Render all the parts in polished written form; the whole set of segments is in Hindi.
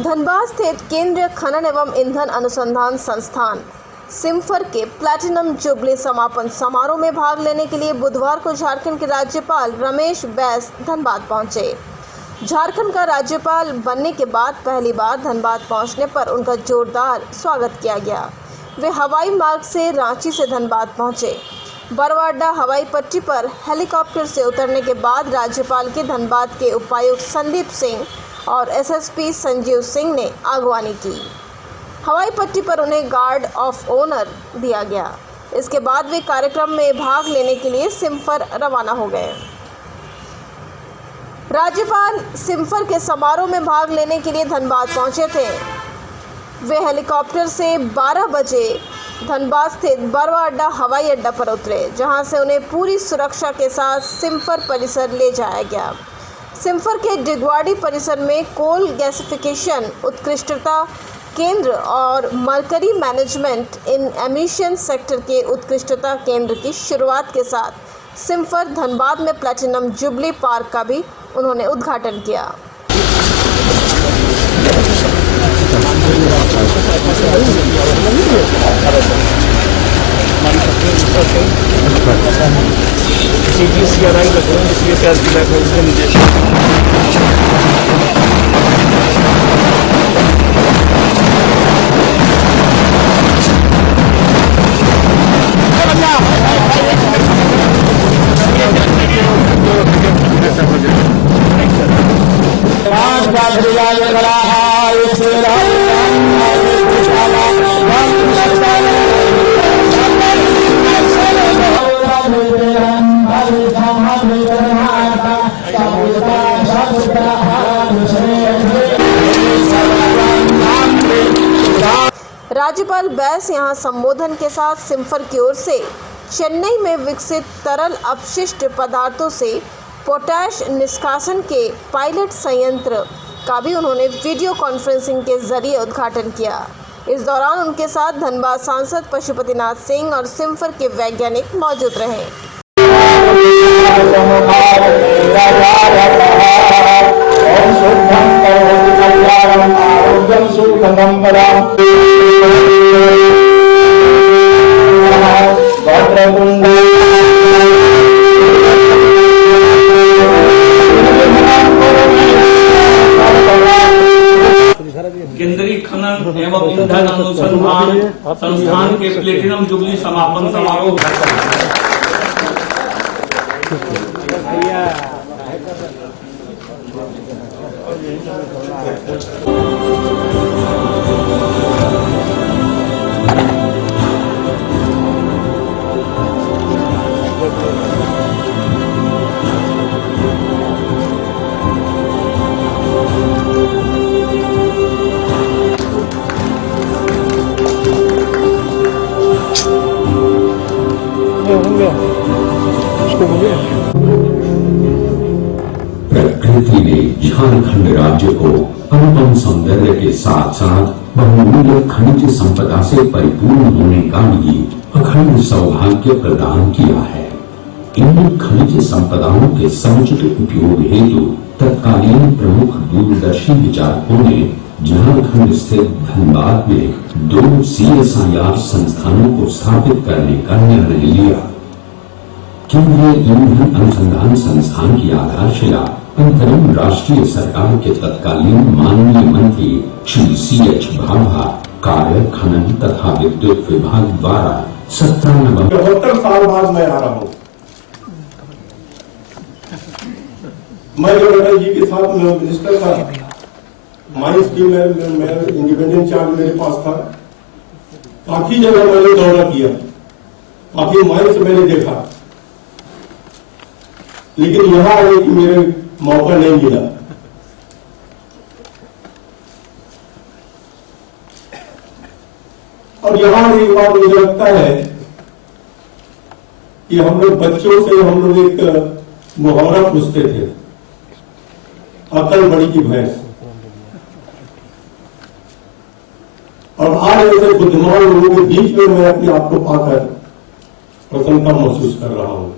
धनबाद स्थित केंद्रीय खनन एवं ईंधन अनुसंधान संस्थान सिम्फर के प्लैटिनम जुबली समापन समारोह में भाग लेने के लिए बुधवार को झारखंड के राज्यपाल रमेश बैस धनबाद पहुंचे। झारखंड का राज्यपाल बनने के बाद पहली बार धनबाद पहुंचने पर उनका जोरदार स्वागत किया गया। वे हवाई मार्ग से रांची से धनबाद पहुंचे। बरवाडा हवाई पट्टी पर हेलीकॉप्टर से उतरने के बाद राज्यपाल के धनबाद के उपायुक्त संदीप सिंह और एसएसपी संजीव सिंह ने अगवानी की। हवाई पट्टी पर उन्हें गार्ड ऑफ ऑनर दिया गया। इसके बाद वे कार्यक्रम में भाग लेने के लिए सिम्फर रवाना हो गए। राज्यपाल सिम्फर के समारोह में भाग लेने के लिए धनबाद पहुंचे थे। वे हेलीकॉप्टर से 12 बजे धनबाद स्थित बरवाडा हवाई अड्डा पर उतरे, जहां से उन्हें पूरी सुरक्षा के साथ सिम्फर परिसर ले जाया गया। सिम्फर के डिगवाड़ी परिसर में कोल गैसिफिकेशन उत्कृष्टता केंद्र और मरकरी मैनेजमेंट इन एमिशन सेक्टर के उत्कृष्टता केंद्र की शुरुआत के साथ सिम्फर धनबाद में प्लैटिनम जुबली पार्क का भी उन्होंने उद्घाटन किया। राज्यपाल बैस यहां संबोधन के साथ सिम्फर की ओर से चेन्नई में विकसित तरल अपशिष्ट पदार्थों से पोटैश निष्कासन के पायलट संयंत्र का भी उन्होंने वीडियो कॉन्फ्रेंसिंग के जरिए उद्घाटन किया। इस दौरान उनके साथ धनबाद सांसद पशुपतिनाथ सिंह और सिम्फर के वैज्ञानिक मौजूद रहे। केंद्रीय खनन एवं ईंधन अनुसंधान संस्थान के प्लैटिनम जुबली समापन समारोह प्रकृति ने झारखंड राज्य को अनुपम सौंदर्य के साथ साथ बहुमूल्य खनिज संपदा से परिपूर्ण होने का भी अखंड सौभाग्य प्रदान किया है। इन खनिज संपदाओं के समुचित उपयोग हेतु तत्कालीन प्रमुख दूरदर्शी विचारकों ने झारखंड स्थित धनबाद में 2 CSIR संस्थानों को स्थापित करने का निर्णय लिया। केंद्रीय ईंधन अनुसंधान संस्थान की आधारशिला अंतरिम राष्ट्रीय सरकार के तत्कालीन माननीय मंत्री श्री CH भाभा कार्य खनन तथा विद्युत विभाग द्वारा 17 नवंबर 72 साल बाद मैं आ रहा हूँ। मैं जो अटल जी के साथ मिनिस्टर था, माइंस की मैं इंडिपेंडेंट चार्ज मेरे पास था। काफी जगह मैंने दौरा किया, काफी माइंस मैंने देखा, लेकिन यहाँ एक मेरे मौका नहीं मिला। और यहाँ एक बात मुझे लगता है कि हम लोग बच्चों से हम लोग एक मुहावरा पूछते थे, अकल बड़ी की भैंस। और आज ऐसे बुद्धिमान लोगों के बीच में मैं अपने आप को पाकर प्रसन्नता महसूस कर रहा हूं।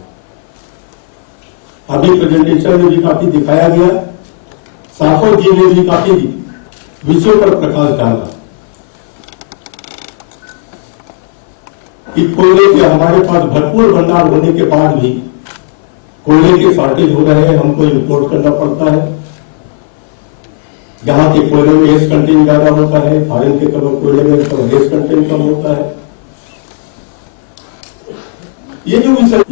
अभी प्रेजेंटेशन में भी काफी दिखाया गया, साथों जी ने भी काफी विषयों पर प्रकाश डाला कि कोयले के हमारे पास भरपूर भंडार होने के बाद भी कोयले के शॉर्टेज हो रहे हैं, हमको इंपोर्ट करना पड़ता है। यहाँ के कोयले में हेस कंटेंट ज्यादा होता है, फॉरेन के कोयले में हेस कंटेंट कम होता है। ये जो विषय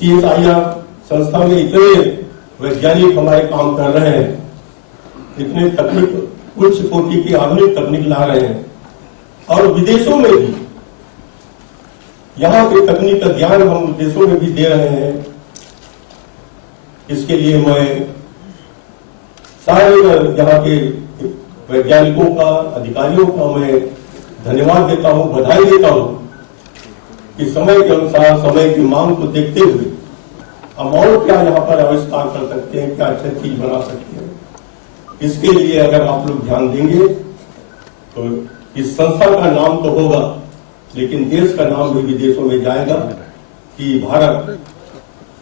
CSIR संस्था में इतने वैज्ञानिक हमारे काम कर रहे हैं, इतने तकनीक उच्च कोटि की आधुनिक तकनीक ला रहे हैं और विदेशों में भी यहाँ के तकनीक का ज्ञान हम विदेशों में भी दे रहे हैं। इसके लिए मैं सारे यहाँ के वैज्ञानिकों का, अधिकारियों का मैं धन्यवाद देता हूँ, बधाई देता हूँ कि समय के अनुसार, समय की मांग को देखते हुए हम और क्या यहाँ पर आविष्कार कर सकते हैं, क्या अच्छी चीज बना सकते हैं। इसके लिए अगर आप लोग ध्यान देंगे तो इस संस्था का नाम तो होगा, लेकिन देश का नाम भी विदेशों में जाएगा कि भारत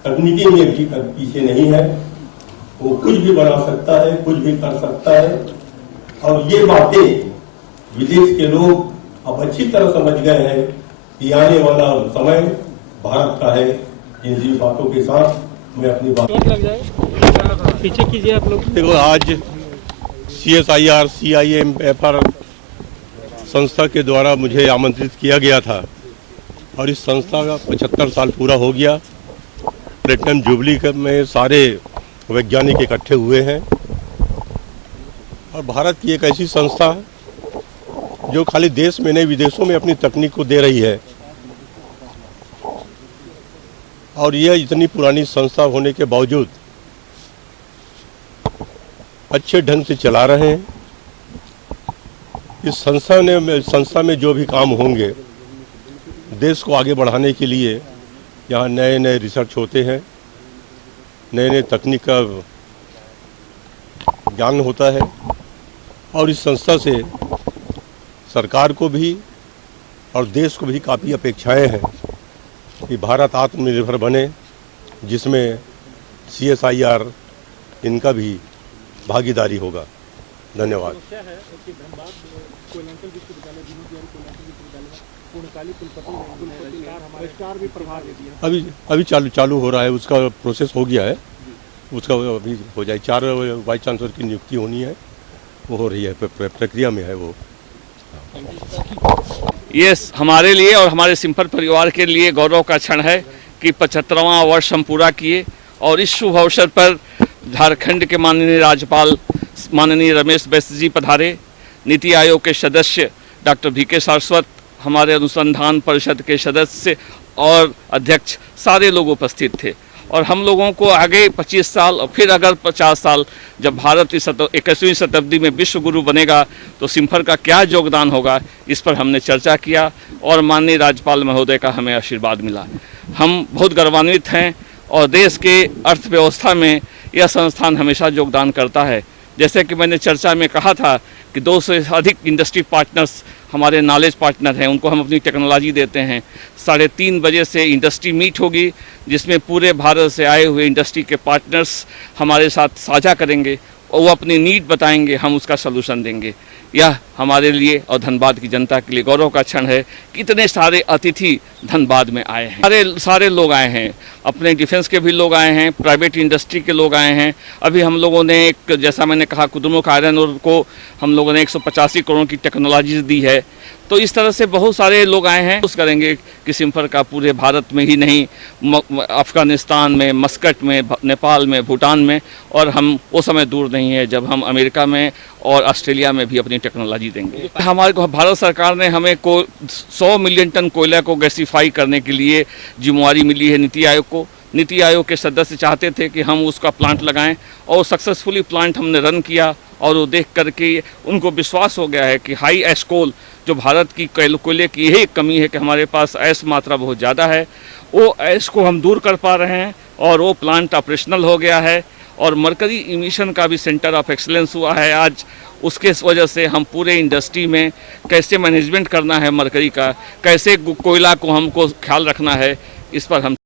तकनीकी में भी पीछे नहीं है, वो कुछ भी बना सकता है, कुछ भी कर सकता है। और ये बातें विदेश के लोग अब अच्छी तरह समझ गए हैं कि आने वाला समय भारत का है। इन बातों के साथ मैं अपनी बात पीछे कीजिए आप लोग। देखो, आज CSIR CIMFR संस्था के द्वारा मुझे आमंत्रित किया गया था और इस संस्था का 75 साल पूरा हो गया। प्लेटिनम जुबली में सारे वैज्ञानिक इकट्ठे हुए हैं और भारत की एक ऐसी संस्था है जो खाली देश में नहीं, विदेशों में अपनी तकनीक को दे रही है। और यह इतनी पुरानी संस्था होने के बावजूद अच्छे ढंग से चला रहे हैं। इस संस्था में जो भी काम होंगे देश को आगे बढ़ाने के लिए, यहाँ नए नए रिसर्च होते हैं, नए नए तकनीक का ज्ञान होता है और इस संस्था से सरकार को भी और देश को भी काफ़ी अपेक्षाएं हैं कि भारत आत्मनिर्भर बने, जिसमें CSIR इनका भी भागीदारी होगा। धन्यवाद। अभी चालू हो रहा है, उसका प्रोसेस हो गया है, उसका अभी हो जाए। 4 वाइस चांसलर की नियुक्ति होनी है, वो हो रही है, प्रक्रिया में है वो। ये हमारे लिए और हमारे सिम्फर परिवार के लिए गौरव का क्षण है कि 75वां वर्ष हम पूरा किए और इस शुभ अवसर पर झारखंड के माननीय राज्यपाल माननीय रमेश बैस जी पधारे, नीति आयोग के सदस्य डॉक्टर VK सारस्वत, हमारे अनुसंधान परिषद के सदस्य और अध्यक्ष सारे लोग उपस्थित थे। और हम लोगों को आगे 25 साल और फिर अगर 50 साल जब भारत इस 21वीं शताब्दी में विश्व गुरु बनेगा तो सिम्फर का क्या योगदान होगा, इस पर हमने चर्चा किया और माननीय राज्यपाल महोदय का हमें आशीर्वाद मिला। हम बहुत गौरवान्वित हैं और देश के अर्थव्यवस्था में यह संस्थान हमेशा योगदान करता है। जैसे कि मैंने चर्चा में कहा था कि 200 से अधिक इंडस्ट्री पार्टनर्स हमारे नॉलेज पार्टनर हैं, उनको हम अपनी टेक्नोलॉजी देते हैं। 3:30 बजे से इंडस्ट्री मीट होगी, जिसमें पूरे भारत से आए हुए इंडस्ट्री के पार्टनर्स हमारे साथ साझा करेंगे और वो अपनी नीड बताएंगे, हम उसका सलूशन देंगे। यह हमारे लिए और धनबाद की जनता के लिए गौरव का क्षण है कि इतने सारे अतिथि धनबाद में आए हैं। सारे लोग आए हैं, अपने डिफेंस के भी लोग आए हैं, प्राइवेट इंडस्ट्री के लोग आए हैं। अभी हम लोगों ने एक, जैसा मैंने कहा, कुदुमुख आयरन ओर को हम लोगों ने 185 करोड़ की टेक्नोलॉजीज दी है। तो इस तरह से बहुत सारे लोग आए हैं। कोशिश करेंगे कि सिम्फर का पूरे भारत में ही नहीं, अफगानिस्तान में, मस्कट में, नेपाल में, भूटान में, और हम वो समय दूर नहीं है जब हम अमेरिका में और ऑस्ट्रेलिया में भी अपनी टेक्नोलॉजी देंगे। हमारे को भारत सरकार ने हमें 100 मिलियन टन कोयला को गैसीफाई करने के लिए जिम्मेवारी मिली है नीति आयोग को। नीति आयोग के सदस्य चाहते थे कि हम उसका प्लांट लगाएं और सक्सेसफुली प्लांट हमने रन किया और वो देख करके उनको विश्वास हो गया है कि हाई ऐश कोल, जो भारत की कोयले की यही कमी है कि हमारे पास ऐश मात्रा बहुत ज़्यादा है, वो ऐश को हम दूर कर पा रहे हैं और वो प्लांट ऑपरेशनल हो गया है। और मरकरी इमिशन का भी सेंटर ऑफ एक्सीलेंस हुआ है आज। उसके वजह से हम पूरे इंडस्ट्री में कैसे मैनेजमेंट करना है मरकरी का, कैसे कोयला को हमको ख्याल रखना है, इस पर हम